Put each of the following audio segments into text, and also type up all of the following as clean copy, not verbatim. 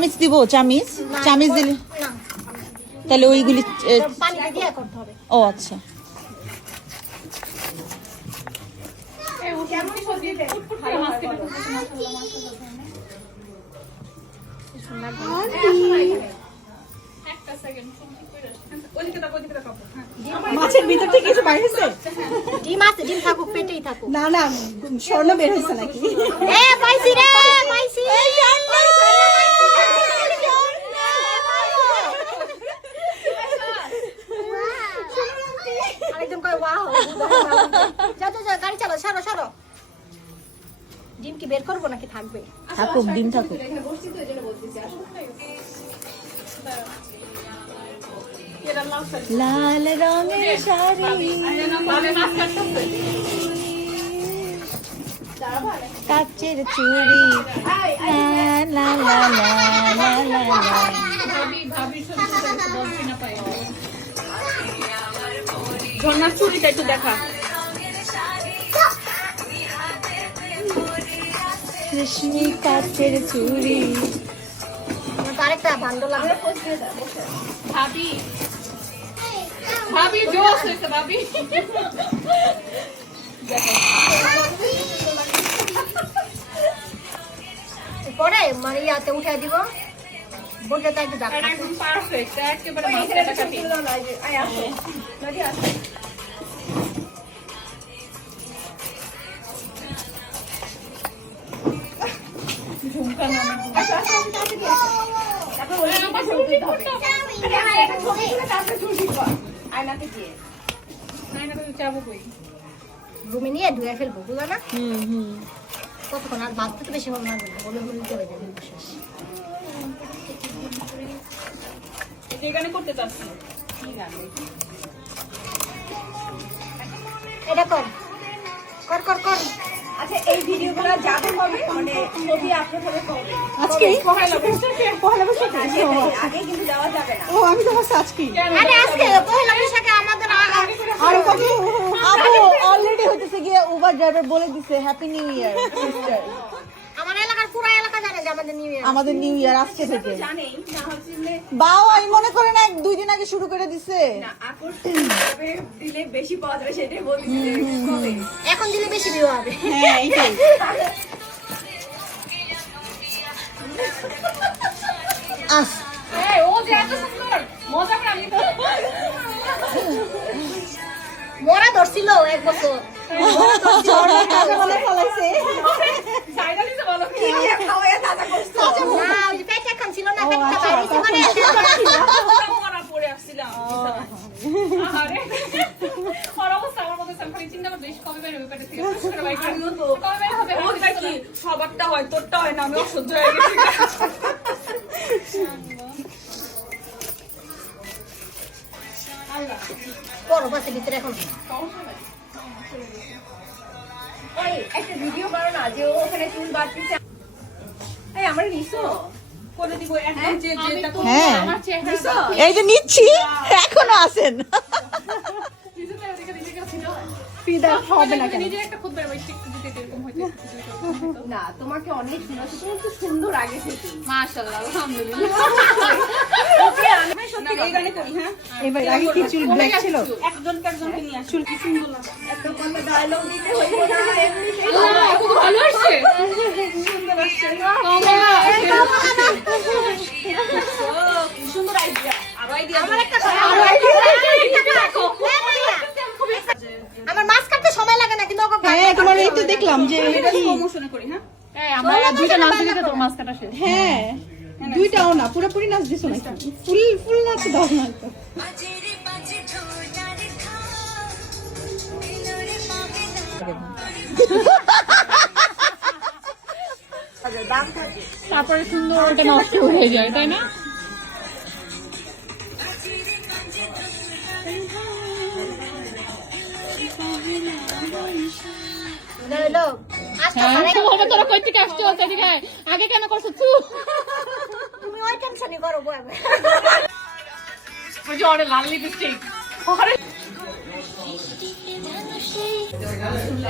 চামিচ দিব, চামিচ চামিচ দিলে তাহলে ওইগুলি ও আচ্ছা। মাছের ভিতর থেকে কিছু বাইরে হয়েছে? ডিম আছে, ডিম থাকুক, পেটেই থাকুক। না না, স্বর্ণ বের হয়েছে নাকি? পাইছি রে, পাইছি। আরেকজন কয় ওয়াও। যাও যাও, গাড়ি চালাও, সরো সরো। ডিম কি বের করবো নাকি থাকবে? থাকুক, ডিম থাকুক। লাল রঙের শাড়ি, কাচের চুড়ি, লা লা লা লা লা লা। ঝর্ণার চুড়িটা একটু দেখা। রেশমি কাচের চুড়ি। আরেকটা ভান্ড লাগবে। ভাবি ভাবি জোস হয়েছে ভাবি। পরে মানে ইয়াতে উঠে দিব, বোনটা একটু দাগ। একদম পারফেক্ট, একেবারে মাছটা কাটি। ঝুমকা নামে রুমে নিয়ে ধুয়ে ফেলবো, বুঝলো না? কতক্ষণ আর বাঁধতে তো বেশি ভালো লাগবে না, বলে বলে চলে যাবে শেষ। যেখানে করতে চাচ্ছি এটা কর কর কর কর। আচ্ছা, এই ভিডিওগুলো যাবে হবে মানে ছবি আপলোড হবে কবে? আজকে পহেলা বৈশাখে। পহেলা বৈশাখ আগে কিন্তু যাওয়া যাবে না। ও আমি তো ভাবছি আজকে। আরে আজকে পহেলা বৈশাখে আমাদের আর কত আপু অলরেডি হইতেছে গিয়ে উবার ড্রাইভার বলে দিছে হ্যাপি নিউ ইয়ার সিস্টার। আমার এলাকার পুরো এলাকা জানে যে আমাদের নিউ ইয়ার। আমাদের নিউ ইয়ার আজকে থেকে। জানেই না হচ্ছে বাও আমি মনে করে না 2 দিন আগে শুরু করে দিছে। না, আকর্ষণ কবে দিলে বেশি পাওয়া যাবে সেটাই বলছি। কবে এখন দিলে বেশি ভিউ হবে। হ্যাঁ এইটাই। আস এই ও যে এত সুন্দর মজা করে আমি তো মোরা ধরছিল 1 বছর। সাইডা দিতে বলো কি খাওয়া দাদা করছো? না ওই যে পেটে খান ছিল না, পেটটা বাইরে মানে করা পড়ে আসছিলাম। আরে ওর অবস্থা আমার মধ্যে সামনে চিন্তা করতে কবে বের হবে পেটে থেকে পুরো করে বাইরে আমিও তো কবে বের হবে ওটা কি সবারটা হয় তোরটা হয় না, আমি অসহ্য হয়ে গেছি। করো বাসে ভিতরে এখন। ওই একটা ভিডিও করো না যে ও ওখানে চুল বাঁধতেছে। এই আমার নিছো করে দিব একদম যে যেটা তো হ্যাঁ। আমার চেহারা এই যে নিচ্ছি এখনো আছেন। নিজেটা এদিকে নিজেকে ছিল ফিদা হবে না কেন? নিজে একটা খুব বের হইছে একটু যদি এরকম হইতো। না, তোমাকে অনেক সুন্দর, তুমি তো সুন্দর আগে থেকে। মাশাআল্লাহ আলহামদুলিল্লাহ। ওকে, আমি সত্যি এই গানে করি। হ্যাঁ, এবার আগে কি চুল ব্ল্যাক ছিল? একজনকে একজনকে নিয়ে চুল কি সুন্দর লাগে। একটা কোনো ডায়লগ দিতে হইব না, এমনিতেই আল্লাহ কত ভালো আসছে। সুন্দর আসছে। সুন্দর আইডিয়া। আরো আইডিয়া। আমার একটা দেখো আমার মাছ কাটতে সময় লাগে না, কিন্তু ওকে হ্যাঁ তোমার এই তো দেখলাম যে এটা প্রমোশন করি। হ্যাঁ এই আমরা দুইটা নাচ দিতে তোর মাছ কাটা শেষ। হ্যাঁ দুইটাও না, পুরোপুরি নাচ দিছো নাকি? ফুল ফুল নাচ দাও না তো। তারপরে সুন্দর ওটা নষ্ট হয়ে যায়, তাই না? হলো হ্যাঁ বলবে তোরা কই থেকে আসছো সেদিকে আগে কেন করছো তুই? তুমি ওই টেনশনই করো বই। ওই যে ওরে লাল লিপস্টিক ওরে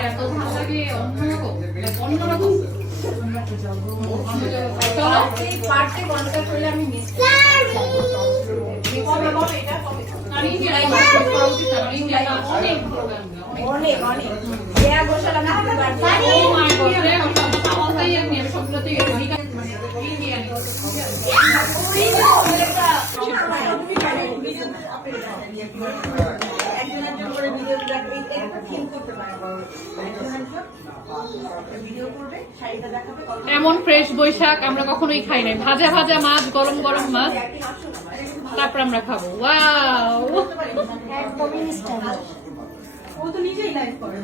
এত ভালো লাগে অন্যরকম। পার্টে কন্টাক্ট করলে আমি মিস অনেক অনেক দেয়া গোসাল আমি এমন ফ্রেশ বৈশাখ আমরা কখনোই খাই নাই। ভাজা ভাজা মাছ, গরম গরম মাছ, তারপর আমরা খাবো। ওয়াও, একদমই ইনস্ট্যান্ট। ও তো নিজেই লাইভ করে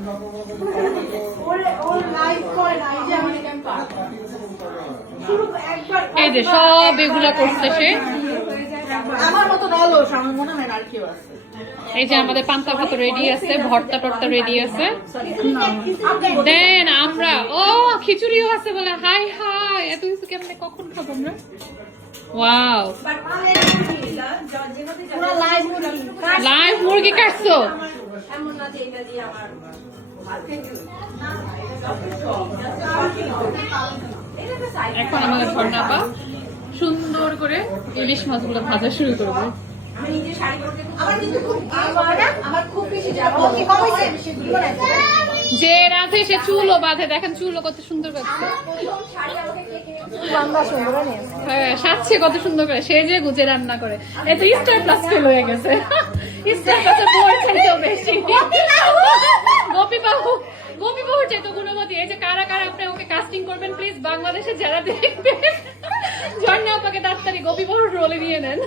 ওর লাইভ করে না এই যে আমি শুরু একবার এই যে সব এগুলা করছে সে। আমার মতো অলস আমার মনে হয় আর কেউ আছে। এই যে আমাদের পান্তা ভাত রেডি আছে, ভর্তা টর্তা রেডি আছে। দেন আমরা ও খিচুড়িও আছে বলে। হাই হাই, এত কিছু কেমনে কখন খাবো আমরা? ওয়াও, পুরো লাইভ মুরগি। লাইভ মুরগি কাটছো? এমন না যে এটা দিয়ে আমার এখন আমাদের ঝর্ণা আপা সুন্দর করে ইলিশ মাছগুলো ভাজা শুরু করবে। আমি নিজে শাড়ি পরতে আমার খুব বেশি যাবো ওকে কমাইছে যে রাধে সে চুলও বাঁধে, দেখেন চুলও কত সুন্দর করছে। আমরা সুন্দর নেই। হ্যাঁ, সাজছে কত সুন্দর করে, সে যে গুজে রান্না করে। এ তো স্টার প্লাস ফেল হয়ে গেছে। স্টার প্লাসের বই চাইতেও বেশি। গোপী বাবু, গোপী বাবু চাইতো গুণবতী। এই যে কারা কারা আপনি ওকে কাস্টিং করবেন প্লিজ, বাংলাদেশে যারা দেখবে ঝর্ণা আপাকে তাড়াতাড়ি গোপী বাবুর রোলে নিয়ে নেন।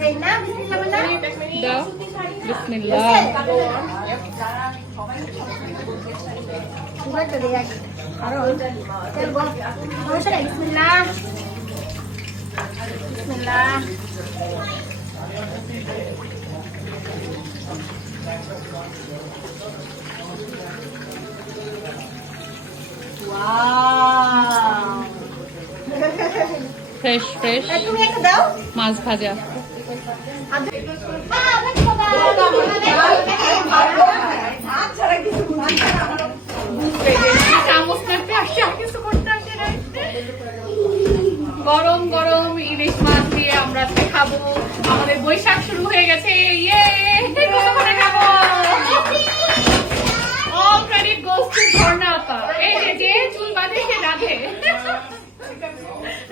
দেই না বিসমিল্লাহ বলে দাও, বিসমিল্লাহ। পুরো তো দেই আগে কারণ তেল বল বসে বিসমিল্লাহ বিসমিল্লাহ। ওয়াও, ফ্রেশ ফ্রেশ তুমি একটা দাও। মাছ ভাজা। চামচ নাড়তে আসছে, আর কিছু করতে আসে না। গরম গরম ইলিশ মাছ দিয়ে আমরা আজকে খাবো। আমাদের বৈশাখ শুরু হয়ে গেছে। ইয়ে, কতক্ষণে খাবো? All credit goes to ঝর্ণা আপা। এই যে চুল বাঁধে সে রাধে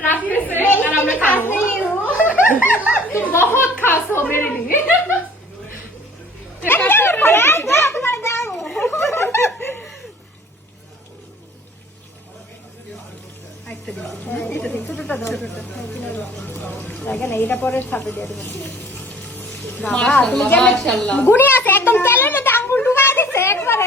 রাখতেছে আর আমরা খাবো। तुम बहुत खास हो मेरे लिए। এইটা পরে সাথে দিয়ে দেবেন। মাশাআল্লাহ, মাশাআল্লাহ। গুণী আছে একদম তেলের মধ্যে আঙ্গুল ঢুকায় দিচ্ছে একবারে।